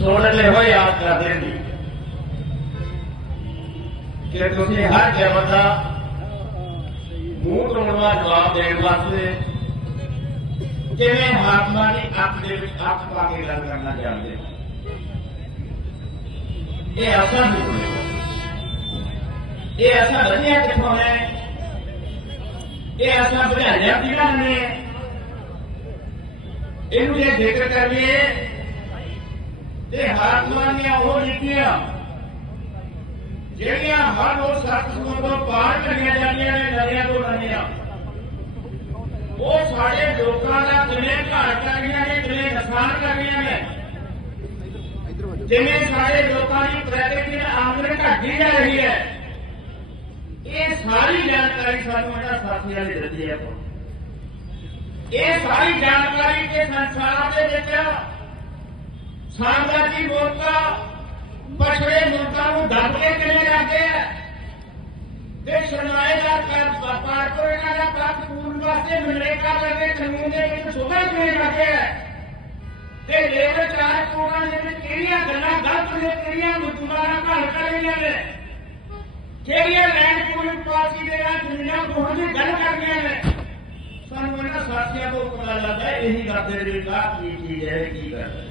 ਸੁਣ ਲਿਓ ਯਾਦ ਕਰਦੇ ਨਹੀਂ ਕਿ ਤੁਸੀਂ ਹਰ ਜਬਤ ਦਾ ਮੂੰਹ ਤੋੜਨ ਦਾ ਜਵਾਬ ਦੇਣ ਵਾਸਤੇ ਕਿਵੇਂ ਮਹਾਤਮਾ ਦੀ ਅੱਖ ਦੇ ਵਿੱਚ ਅੱਖ ਪਾ ਕੇ ਗੱਲ ਕਰਨਾ ਜਾਣਦੇ ਹੋ ਇਹ ਅਸਰ ਨਹੀਂ ਇਹ ਅਸਰ ਵਧੀਆ ਕਿੱਥੋਂ ਹੈ ਇਹ ਅਸਰ ਬੁਝਾਇਆ ਕਿਹਨਾਂ ਨੇ ਇਹਨੂੰ ਜੇ ਜ਼ਿਕਰ ਕਰੀਏ ਤੇ ਹਾਤਮਾ ਦੀਆਂ ਉਹ ਨੀਤੀਆਂ ਜਿਹੜੀਆਂ ਹਰ ਰੋਜ਼ ਸੱਤ ਸਮੁੰਦਰ ਪਾਰ ਕਰੀਆਂ ਜਾਂਦੀਆਂ ਨੇ ਨਦੀਆਂ ਤੋਂ ਨਦੀਆਂ ਉਹ ਸਾਡੇ ਲੋਕਾਂ ਦਾ ਕਿਵੇਂ ਘਾਟ ਕਰ ਰਹੀਆਂ ਨੇ ਕਿਵੇਂ ਨੁਕਸਾਨ ਕਰ ਰਹੀਆਂ ਨੇ ਜਿਵੇਂ ਸਾਡੇ ਲੋਕਾਂ ਦੀ ਪ੍ਰਤੀਦਿਨ ਆਮਦਨ ਘਟਦੀ ਜਾ ਰਹੀ ਹੈ ਇਹ ਸਾਰੀ ਜਾਣਕਾਰੀ ਸਾਨੂੰ ਇਹਨਾਂ ਸਾਥੀਆਂ ਨੇ ਦਿੱਤੀ ਹੈ ਇਹ ਸਾਰੀ ਜਾਣਕਾਰੀ ਦੇ ਸੰਸਾਰ ਦੇ ਵਿੱਚ ਸਾਮਰਾਜੀ ਮੁਲਕ ਪਛੜੇ ਮੁਲਕਾਂ ਨੂੰ ਦੱਬ ਕੇ ਕਿਵੇਂ ਜਾਂਦੇ ਆ? ਤੇ ਸਰਮਾਏਦਾਰ ਕਰ ਕਾਰਪੋਰੇਟਾਂ ਦਾ ਪ੍ਰਾਪਤ ਪੂਰਨ ਵਾਸਤੇ ਮਨਰੇਗਾ ਵਰਗੇ ਕਾਨੂੰਨ ਦੇ ਵਿੱਚ ਸੁਧਾਰ ਕਿਵੇਂ ਜਾਂਦੇ ਆ? ਤੇ ਲੇਬਰ ਚਾਰ ਕੋੜਾਂ ਦੇ ਵਿੱਚ ਕਿਹੜੀਆਂ ਗੱਲਾਂ ਗਲਤ ਨੇ, ਕਿਹੜੀਆਂ ਮਜ਼ਦੂਰਾਂ ਨਾਲ ਘਾਲ ਕਰ ਰਹੀਆਂ ਨੇ? ਕਿਹੜੀਆਂ ਲੈਂਡ ਪੂਲਿੰਗ ਪਾਲਿਸੀ ਦੇ ਨਾਲ ਜ਼ਮੀਨਾਂ ਕੋਹਣ ਦੀ ਗੱਲ ਕਰਦੀਆਂ ਨੇ? ਸਾਨੂੰ ਇਹਨਾਂ ਸਾਥੀਆਂ ਤੋਂ ਪਤਾ ਲੱਗਦਾ, ਇਹੀ ਕਰਦੇ ਨੇ ਕਾ ਕੀ ਚੀਜ਼ ਹੈ ਕੀ ਕਰਦਾ ਜਿਹਨੇ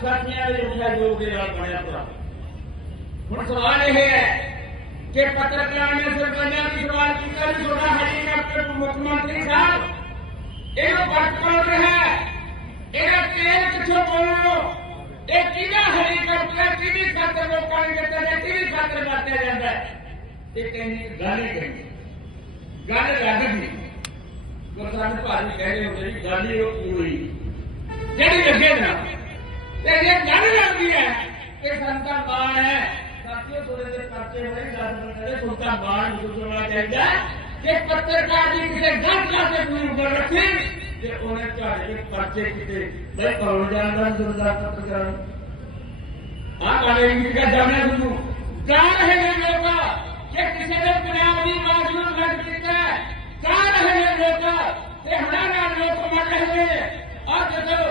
ਤਾਂ ਇਹਨਾਂ ਸਾਥੀਆਂ ਦੇ ਉੱਠਾ ਯੋਗ ਦੇ ਨਾਲ ਬਣਿਆ ਪੂਰਾ ਹੁਣ ਸਵਾਲ ਇਹ ਹੈ ਕਿ ਪੱਤਰਕਾਰਾਂ ਨੇ ਸਰਕਾਰਾਂ ਦੀ ਸਵਾਲ ਕੀਤਾ ਵੀ ਤੁਹਾਡਾ ਹੈਲੀਕਾਪਟਰ ਮੁੱਖ ਮੰਤਰੀ ਸਾਹਿਬ ਇਹਨੂੰ ਵਰਤਮਾਨ ਰਿਹਾ ਇਹਦਾ ਤੇਲ ਕਿੱਥੋਂ ਪਾਉਣੋ ਇਹ ਕਿਹਦਾ ਹੈਲੀਕਾਪਟਰ ਕਿਹਦੀ ਖਾਤਰ ਲੋਕਾਂ ਨੇ ਦਿੱਤਾ ਜਾਂ ਕਿਹਦੀ ਖਾਤਰ ਵਰਤਿਆ ਜਾਂਦਾ ਹੈ ਇਹ ਕਹਿੰਦੀ ਗੱਲ ਹੀ ਕਹਿੰਦੀ ਗੱਲ ਲੱਗਦੀ ਗੁਰਦਾਨ ਭਾਜੀ ਕਹਿੰਦੇ ਹੁੰਦੇ ਜੀ ਗੱਲ ਹੀ ਉਹ ਪੂਰੀ ਜਿਹੜੀ ਲੱਗੇ ਨਾ देखिए गाने लग दिए हैं। एक संता बड़ा है। साथियों थोड़े देर करते हुए करे सुनता बड़ा मुसलमान जाएगा एक पत्रकार जी के लिए दस लाख पूरी उम्र रखी। ये उन्हें चाहिए पर्चे कितने? भाई, कौन जानता है सुनदार पत्रकार? हाँ गाने का जाने सुनू क्या रहेगा लोग ये किसी ने बुनियादी बाजू लग दी है। क्या रहेगा लोग ये हमारा लोग मर रहे और जो